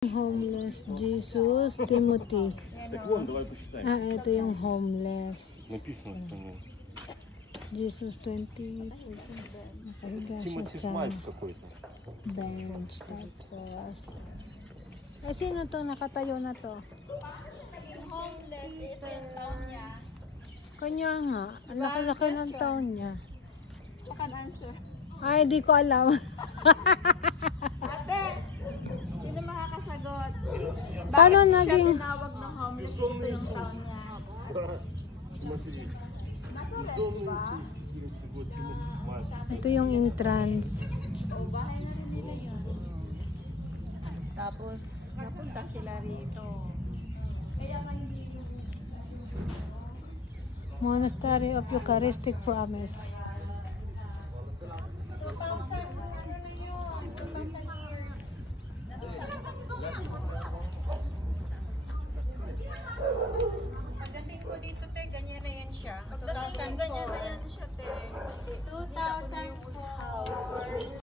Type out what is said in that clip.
Homeless, Jesus, Timothy. Ito yung homeless. Jesus 20. Nakahiga siya sa bench. Tapos, sino to? Nakatayo na to? Yung homeless, ito yung taon niya. Kanya nga. Ang laki-laki ng taon niya. Baka answer. Ay, di ko alam. Ate, sino makakasagot? Paano Bakit naging... siya tinawag ng homeless? Ito yung taon niya. Nasa red ba? Ito yung entrance. O, bahay na rin nila yun. Tapos, napunta sila rito. Kaya hindi Monastery of Eucharistic Promise. pagdating ko dito, te, ganyan na yan siya. Pagdating ko ganyan na